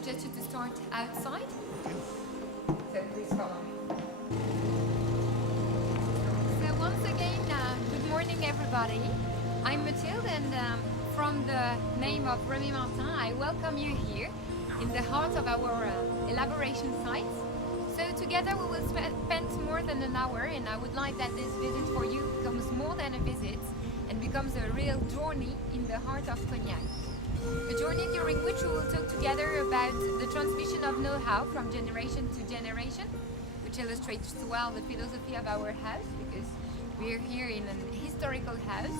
suggest you to start outside. So please follow me. So once again, good morning everybody. I'm Matilda, and from the name of Remy Martin, I welcome you here in the heart of our elaboration site. So together we will spend more than an hour, and I would like that this visit for you becomes more than a visit and becomes a real journey in the heart of Cognac. A journey during which we will talk together about the transmission of know-how from generation to generation, which illustrates well the philosophy of our house, because we're here in an historical house.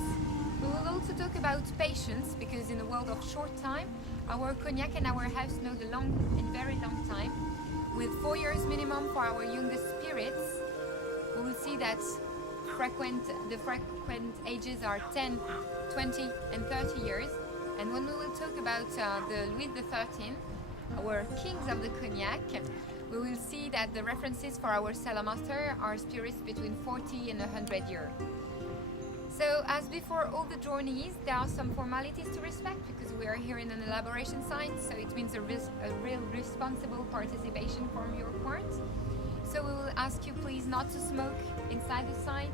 We will also talk about patience, because in a world of short time, our Cognac and our house know the long and very long time. With 4 years minimum for our youngest spirits, we will see that the frequent ages are 10, 20 and 30 years. And when we will talk about the Louis XIII, our kings of the Cognac, we will see that the references for our cellar master are spirits between 40 and 100 years. So as before all the journeys, there are some formalities to respect, because we are here in an elaboration site, so it means a real responsible participation from your part. So we will ask you please not to smoke inside the site,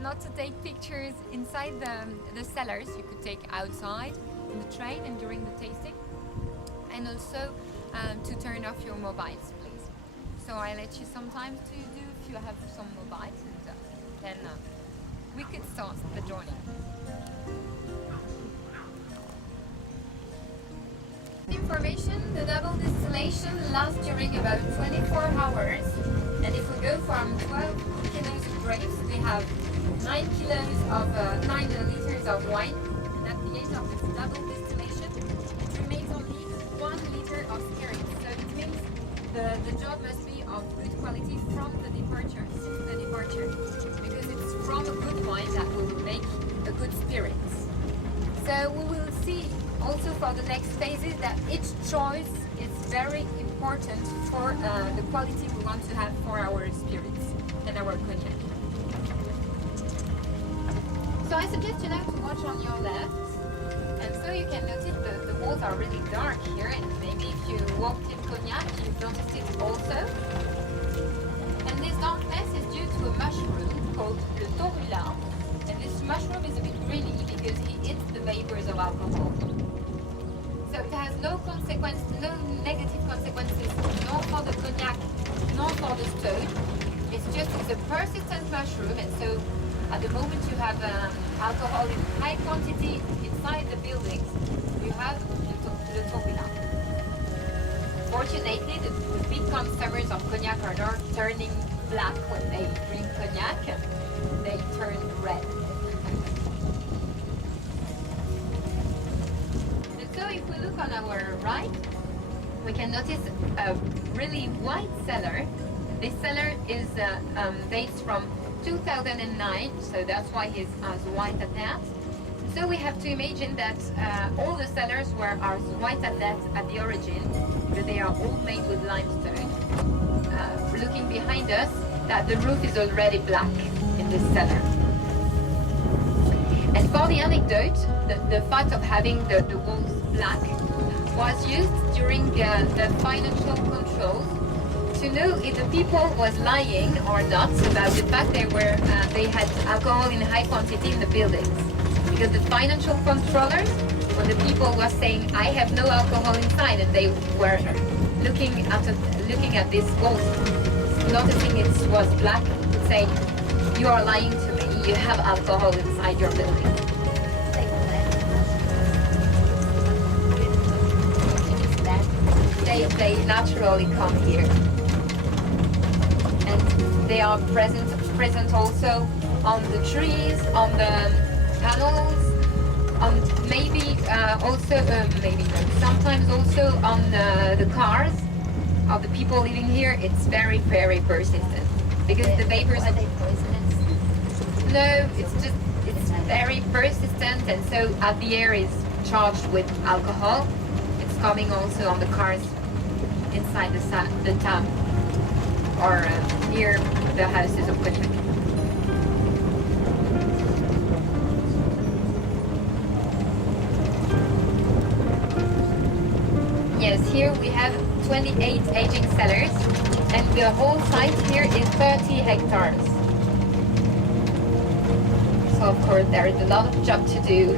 not to take pictures inside the cellars. You could take outside in the train and during the tasting, and also to turn off your mobiles, please. So I let you some time to do if you have some mobiles, and then we could start the journey. Information: the double distillation lasts during about 24 hours, and if we go from 12 kilos of grapes, we have 9 liters of wine, and at the end of this double distillation, it remains only 1 liter of spirits. So it means the job must be of good quality from the departure, because it's from a good wine that will make a good spirit. So we will see also for the next phases that each choice is very important for the quality we want to have for our spirits and our Cognac. So I suggest you now to watch on your left, and so you can notice the walls are really dark here, and maybe if you walked in Cognac you've noticed it also. And this darkness is due to a mushroom called le torula, and this mushroom is a bit greeny because he eats the vapors of alcohol. So it has no negative consequences, nor for the Cognac, nor for the stone. It's a persistent mushroom, and so at the moment you have alcohol in high quantity inside the buildings, you have the torula. Fortunately, the big consumers of Cognac are not turning black when they drink Cognac, they turn red. And so if we look on our right, we can notice a really white cellar. This cellar is dates from 2009, so that's why he's as white as that. So we have to imagine that all the cellars were as white as that at the origin, but they are all made with limestone. Looking behind us, that the roof is already black in this cellar. And for the anecdote, the fact of having the walls black was used during the financial controls to know if the people was lying or not about the fact they had alcohol in high quantity in the buildings. Because the financial controllers, when the people were saying, I have no alcohol inside, and they were looking at this wall, noticing it was black, saying, you are lying to me, you have alcohol inside your building. They naturally come here. And they are present also on the trees, on the panels, sometimes also on the cars of the people living here. It's very, very persistent, because the vapors. Are they poisonous? No, it's very persistent, and so as the air is charged with alcohol, it's coming also on the cars inside the town or near the houses of Cognac. Yes, here we have 28 aging cellars, and the whole site here is 30 hectares. So of course there is a lot of job to do.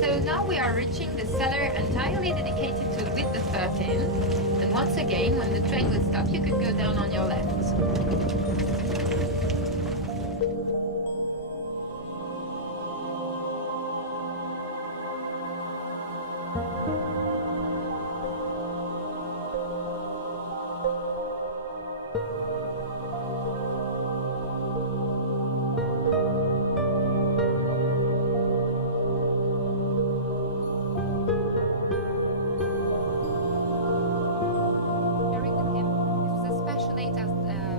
So now we are reaching the cellar entirely dedicated to Louis XIII. And once again, when the train will stop, you could go down on your left.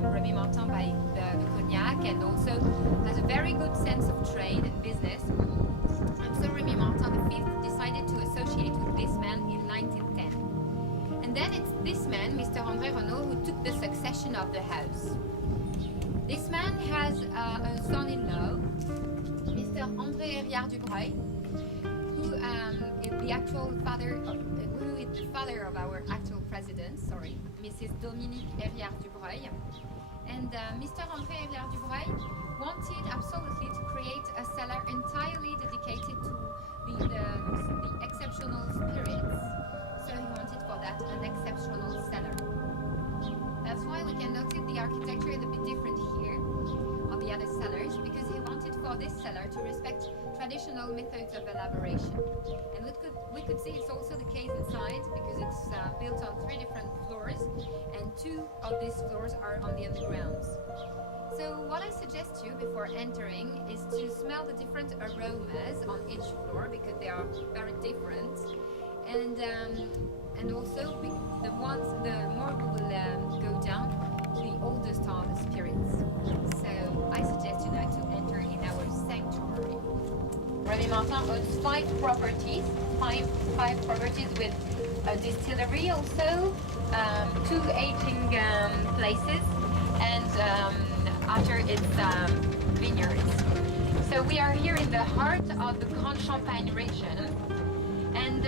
Remy Martin by the Cognac, and also has a very good sense of trade and business. And so Remy Martin V decided to associate with this man in 1910. And then it's this man, Mr. André Renaud, who took the succession of the house. This man has a son-in-law, Mr. André Rivière Dubreuil, who is the actual father of, who is the father of our actual president, Mrs. Dominique Rivière Dubreuil. And Mr. André Rivière Dubreuil wanted absolutely to create a cellar entirely dedicated to the exceptional spirits. So he wanted for that an exceptional cellar. That's why we can notice the architecture is a bit different here of the other cellars, because he wanted for this cellar to respect traditional methods of elaboration. And we could see it's also the case inside, because it's built on 3 different floors, and 2 of these floors are on the undergrounds. So what I suggest you before entering is to smell the different aromas on each floor, because they are very different. And also the more we will go down, the oldest are the spirits. So I suggest you now to enter in our sanctuary. Remy Martin owns 5 properties with a distillery also, 2 aging places, and after its vineyards. So we are here in the heart of the Grand Champagne region, and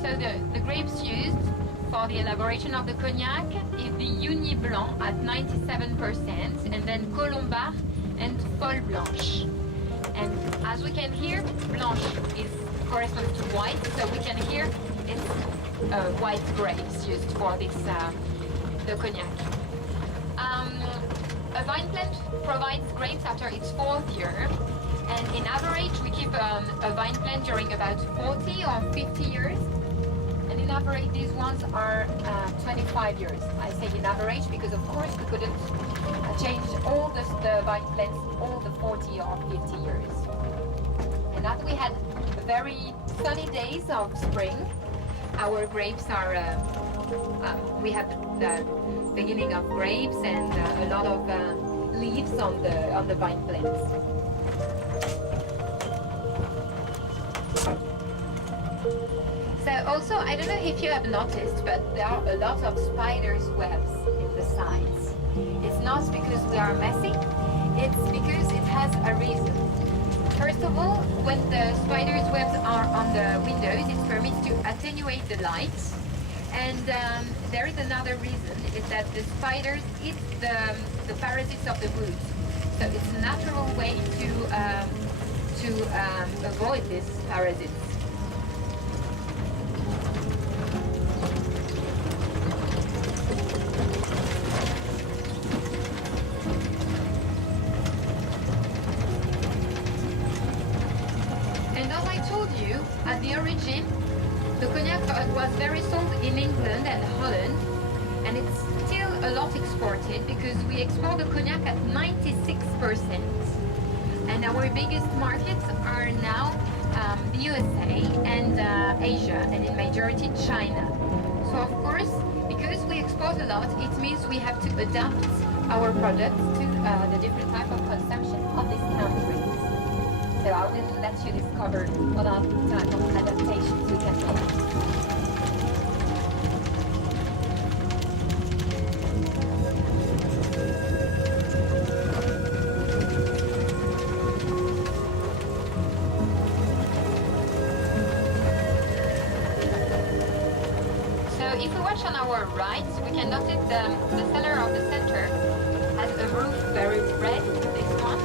so the grapes used for the elaboration of the cognac is the Uni Blanc at 97%, and then Colombard and Folle Blanche. And as we can hear, Blanche corresponds to white, so we can hear it's white grapes used for this the cognac. A vine plant provides grapes after its 4th year, and in average we keep a vine plant during about 40 or 50 years. And in average these ones are 25 years. I say in average because of course we couldn't change all the vine plants all the 40 or 50 years. And after we had very sunny days of spring, our grapes are we have the beginning of grapes and a lot of leaves on the vine plants. So also, I don't know if you have noticed, but there are a lot of spiders' webs in the sides. It's not because we are messy, it's because it has a reason. First of all, when the spiders' webs are on the windows, it permits to attenuate the light. And there is another reason, is that the spiders eat the parasites of the wood. So it's a natural way to avoid these parasites. And as I told you, at the origin, the cognac was very sold in England and Holland, and it's still a lot exported because we export the cognac at 96%. And our biggest markets are now the USA and Asia, and in majority China. So of course, because we export a lot, it means we have to adapt our products to the different type of consumption of these countries. So I will let you discover what are the type of adaptations we can make. if we watch on our right, we can notice the cellar of the center has a roof very red, this one,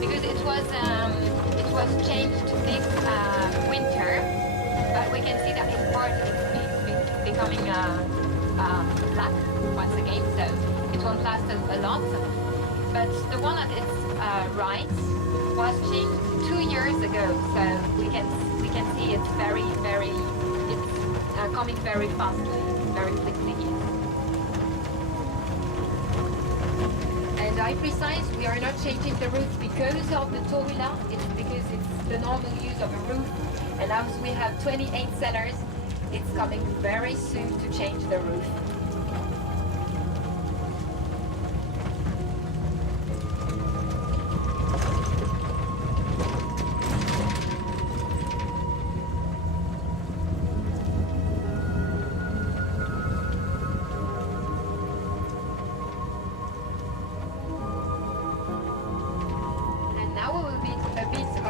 because it was changed this winter, but we can see that in part it's becoming black once again, so it won't last a lot. But the one at its right was changed 2 years ago, so we can see it's coming very fastly, very quickly. And I precise, we are not changing the roof because of the Torula, it's because it's the normal use of a roof. And as we have 28 cellars, it's coming very soon to change the roof.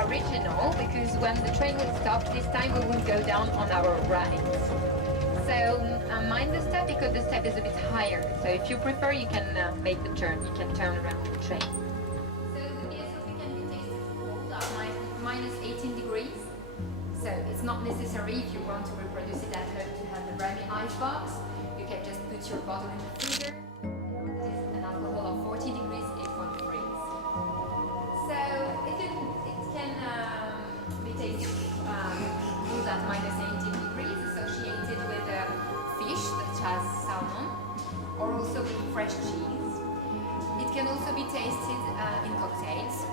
Original, because when the train will stop, this time we will go down on our right. So mind the step because the step is a bit higher. So if you prefer, you can make the turn. You can turn around the train. So the BSOP can be tasted cold at minus 18 degrees. So it's not necessary if you want to reproduce it at home to have the Remy ice box. You can just put your bottle in the freezer. This is an alcohol of 40 degrees, it won't freeze. So it can be tasted cooled at minus 18 degrees, associated with fish such as salmon, or also with fresh cheese. It can also be tasted in cocktails,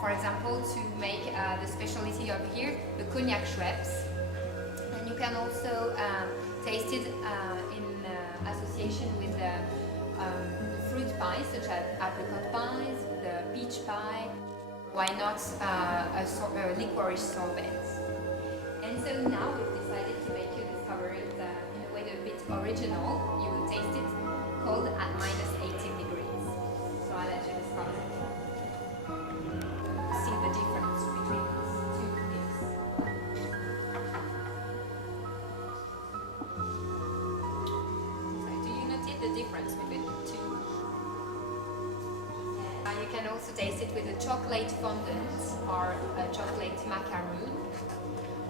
for example, to make the specialty of here, the Cognac Schweppes. And you can also taste it in association with fruit pies such as apricot pies, the peach pie. Why not a licorice sorbet? And so now we've decided to make you discover it in a way a bit original. You will taste it cold at minus 18 degrees. So I'll let you discover it. See the difference between these two things. So do you notice the difference between the two? You can also taste it with a chocolate fondant or a chocolate macaroon,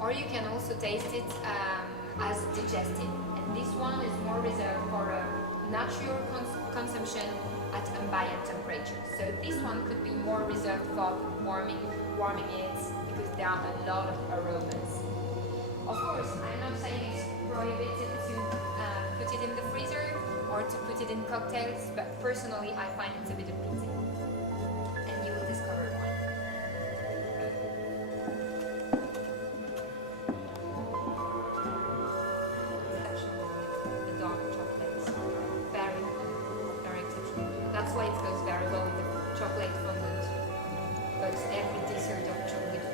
or you can also taste it as digestive. And this one is more reserved for a natural consumption at ambient temperature. So this one could be more reserved for warming it because there are a lot of aromas. Of course, I'm not saying it's prohibited to put it in the freezer or to put it in cocktails, but personally I find it's a bit of pity. Discover one. Exceptional with the dark chocolates. Very, very exceptional. That's why it goes very well with the chocolate fondant. But every dessert of chocolate.